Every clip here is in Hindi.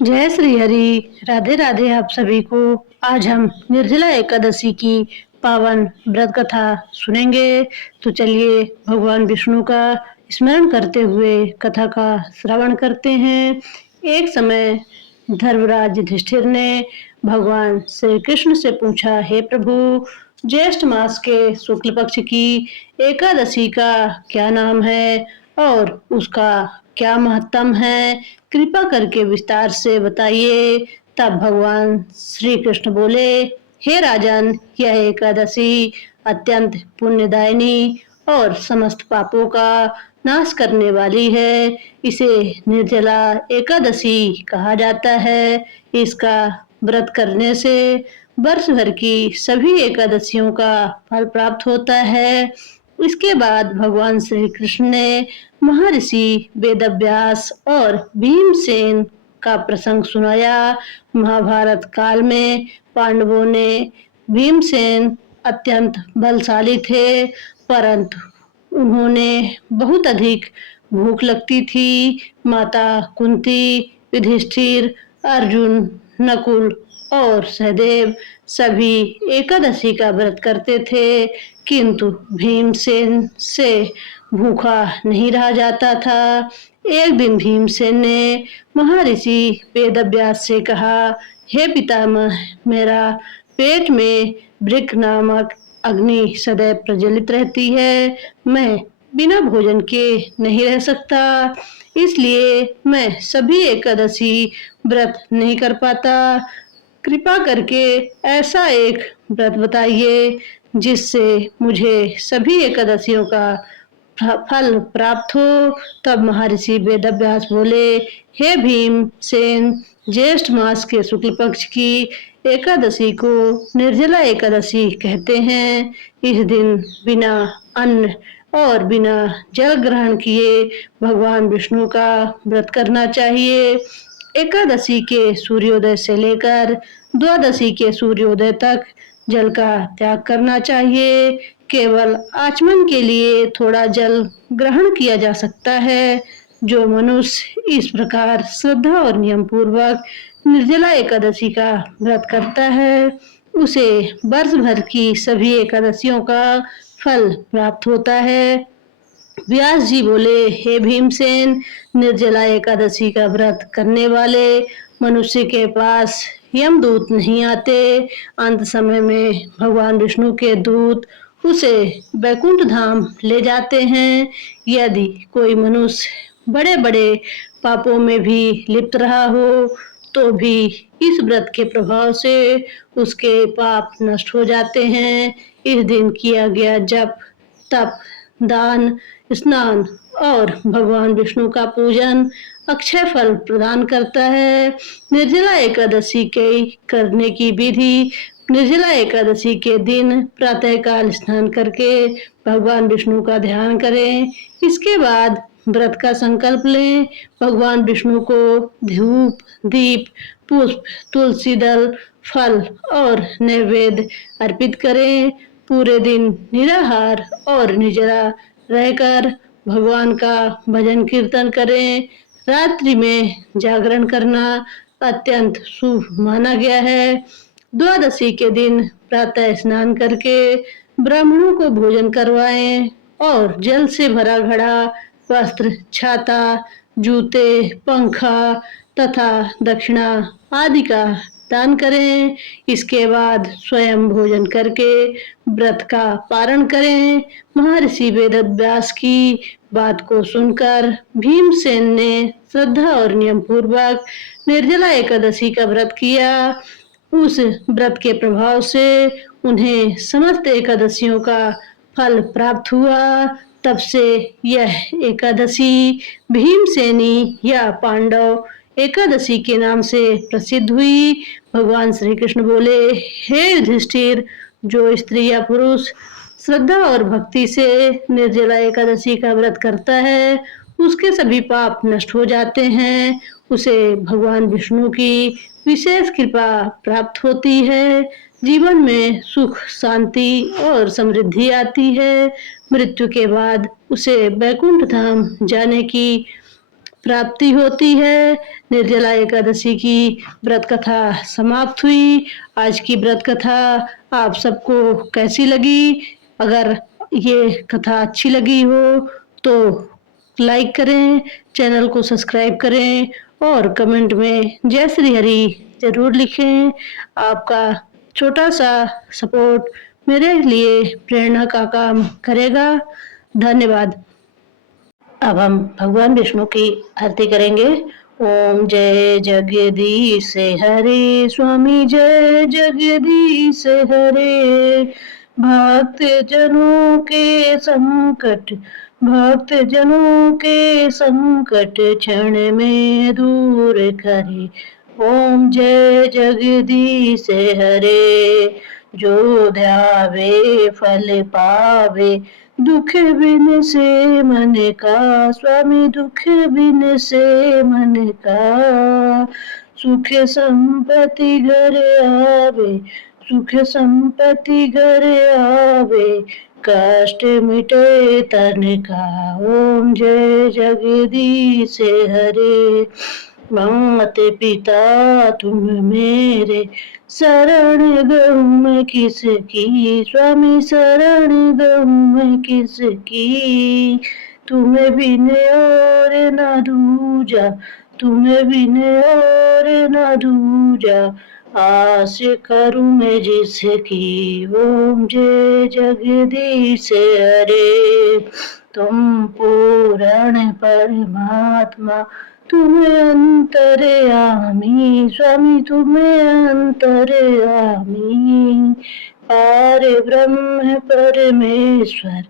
जय श्री हरि। राधे राधे आप सभी को। आज हम निर्जला एकादशी की पावन व्रत कथा सुनेंगे। तो चलिए भगवान विष्णु का स्मरण करते हुए कथा का श्रवण करते हैं। एक समय धर्मराज युधिष्ठिर ने भगवान श्री कृष्ण से पूछा, हे प्रभु, ज्येष्ठ मास के शुक्ल पक्ष की एकादशी का क्या नाम है और उसका क्या महत्तम है, कृपा करके विस्तार से बताइए। तब भगवान श्री कृष्ण बोले, हे राजन, यह एकादशी अत्यंत पुण्यदायिनी और समस्त पापों का नाश करने वाली है। इसे निर्जला एकादशी कहा जाता है। इसका व्रत करने से वर्ष भर की सभी एकादशियों का फल प्राप्त होता है। इसके बाद भगवान श्री कृष्ण ने महर्षि वेदव्यास और भीमसेन का प्रसंग सुनाया। महाभारत काल में पांडवों ने भीमसेन अत्यंत बलशाली थे, परंतु उन्होंने बहुत अधिक भूख लगती थी। माता कुंती, युधिष्ठिर, अर्जुन, नकुल और सहदेव सभी एकादशी का व्रत करते थे, किंतु भीमसेन से भूखा नहीं रहा जाता था। एक दिन भीमसेन ने महर्षि वेदव्यास से कहा, हे पितामह, मेरा पेट में वृक्क नामक अग्नि सदैव प्रज्वलित रहती है। मैं बिना भोजन के नहीं रह सकता, इसलिए मैं सभी एकादशी व्रत नहीं कर पाता। कृपा करके ऐसा एक व्रत बताइए जिससे मुझे सभी एकादशियों का फल प्राप्त हो। तब महर्षि वेदव्यास बोले, हे भीमसेन, ज्येष्ठ मास के शुक्ल पक्ष की एकादशी को निर्जला एकादशी कहते हैं। इस दिन बिना अन्न और बिना जल ग्रहण किए भगवान विष्णु का व्रत करना चाहिए। एकादशी के सूर्योदय से लेकर द्वादशी के सूर्योदय तक जल का त्याग करना चाहिए। केवल आचमन के लिए थोड़ा जल ग्रहण किया जा सकता है। जो मनुष्य इस प्रकार श्रद्धा और नियम पूर्वक निर्जला एकादशी का व्रत करता है, उसे वर्ष भर की सभी एकादशियों का फल प्राप्त होता है। व्यास जी बोले, हे भीमसेन, निर्जला एकादशी का व्रत करने वाले मनुष्य के पास यमदूत नहीं आते। अंत समय में भगवान विष्णु के दूत उसे वैकुंठ धाम ले जाते हैं। यदि कोई मनुष्य बड़े बड़े पापों में भी लिप्त रहा हो तो भी इस व्रत के प्रभाव से उसके पाप नष्ट हो जाते हैं। इस दिन किया गया जप, तप, दान, स्नान और भगवान विष्णु का पूजन अक्षय फल प्रदान करता है। निर्जला एकादशी के करने की विधि: निर्जला एकादशी के दिन प्रातःकाल स्नान करके भगवान विष्णु का ध्यान करें। इसके बाद व्रत का संकल्प लें। भगवान विष्णु को धूप, दीप, पुष्प, तुलसी दल, फल और नैवेद्य अर्पित करें। पूरे दिन निराहार और निर्जला रहकर भगवान का भजन कीर्तन करें। रात्रि में जागरण करना अत्यंत शुभ माना गया है। द्वादशी के दिन प्रातः स्नान करके ब्राह्मणों को भोजन करवाएं और जल से भरा घड़ा, वस्त्र, छाता, जूते, पंखा तथा दक्षिणा आदि का दान करें। इसके बाद स्वयं भोजन करके व्रत का पारण करें। महर्षि वेदव्यास की बात को सुनकर भीमसेन ने श्रद्धा और नियम पूर्वक निर्जला एकादशी का व्रत किया। उस व्रत के प्रभाव से उन्हें समस्त एकादशियों का फल प्राप्त हुआ। तब से यह एकादशी भीमसेनी या पांडव एकादशी के नाम से प्रसिद्ध हुई। भगवान श्री कृष्ण बोले, हे युधिष्ठिर, जो स्त्री या पुरुष श्रद्धा और भक्ति से निर्जला एकादशी का व्रत करता है, उसके सभी पाप नष्ट हो जाते हैं। उसे भगवान विष्णु की विशेष कृपा प्राप्त होती है। जीवन में सुख, शांति और समृद्धि आती है। मृत्यु के बाद उसे वैकुंठ धाम जाने की प्राप्ति होती है। निर्जला एकादशी की व्रत कथा समाप्त हुई। आज की व्रत कथा आप सबको कैसी लगी? अगर ये कथा अच्छी लगी हो तो लाइक करें, चैनल को सब्सक्राइब करें और कमेंट में जय श्री हरि जरूर लिखें। आपका छोटा सा सपोर्ट मेरे लिए प्रेरणा का काम करेगा। धन्यवाद। अब हम भगवान विष्णु की आरती करेंगे। ओम जय जगदीश हरे स्वामी, जय जगदीश हरे। भक्त जनों के संकट, भक्त जनों के संकट क्षण में दूर करे। ओम जय जगदीश हरे। जो ध्यावे फल पावे, दुख बिन से मन का स्वामी, दुख बिन से मन का। सुख संपत्ति घर आवे, सुख संपत्ति घर आवे, कष्ट मिटे तन का। ओम जय जगदीश हरे। मात पिता तुम मेरे, शरण गहूँ मैं किसकी स्वामी, शरण गहूँ मैं किसकी। तुम्हें बिन और न दूजा, तुम्हें बिन और न दूजा, आस करूँ मैं जिसकी। ओम जय जगदीश हरे। तुम पूर्ण परमात्मा, तुम्हें अंतर्यामी स्वामी, तुम्हें अंतर्यामी। पार ब्रह्म परमेश्वर,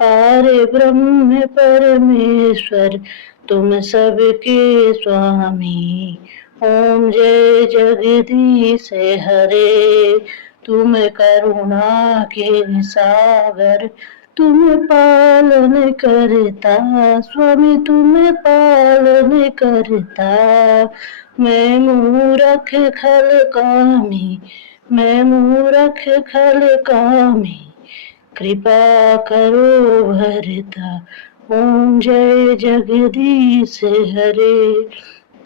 पार ब्रह्म परमेश्वर, तुम सबके स्वामी। ओम जय जगदीश हरे। तुम करुणा के सागर, तुम पालन करता स्वामी, तुम पालन करता। मैं मूरख खल कामी, मैं मूरख खल कामी, कृपा करो भरता। ओम जय जगदीश हरे।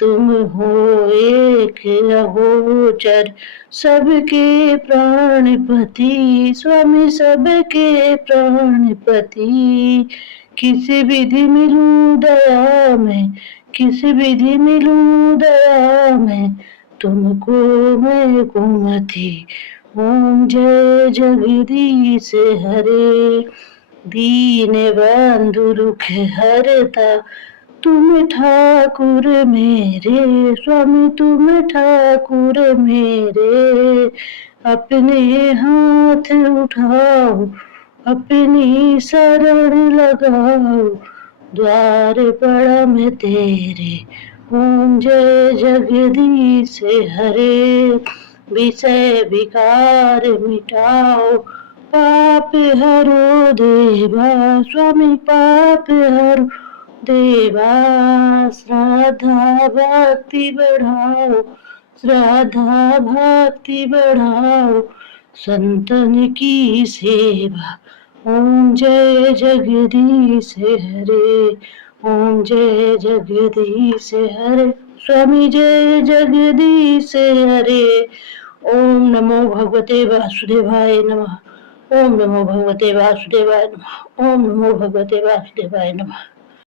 तुम हो एक अगोचर, सबके प्राणपति स्वामी, सबके प्राणपति। किस विधि मिलूं दया में, किस विधि मिलूं दया में, तुमको मैं कुमति। ओम जय जगदीश हरे। दीन बंधु दुख हरता, तुम ठाकुर मेरे स्वामी, तुम ठाकुर मेरे। अपने हाथ उठाओ, अपनी शरण लगाओ, द्वार पड़ा मैं तेरे। ओम जय जगदीश हरे। विषय विकार मिटाओ, पाप हरो देवा स्वामी, पाप हरो देवा। श्रद्धा भक्ति बढ़ाओ, श्रद्धा भक्ति बढ़ाओ, संतन की सेवा। ओम जय जगदीश हरे। ओम जय जगदीश हरे स्वामी, जय जगदीश हरे। ओम नमो भगवते वासुदेवाय नमः। ओम नमो भगवते वासुदेवाय नमः। ओम नमो भगवते वासुदेवाय नमः।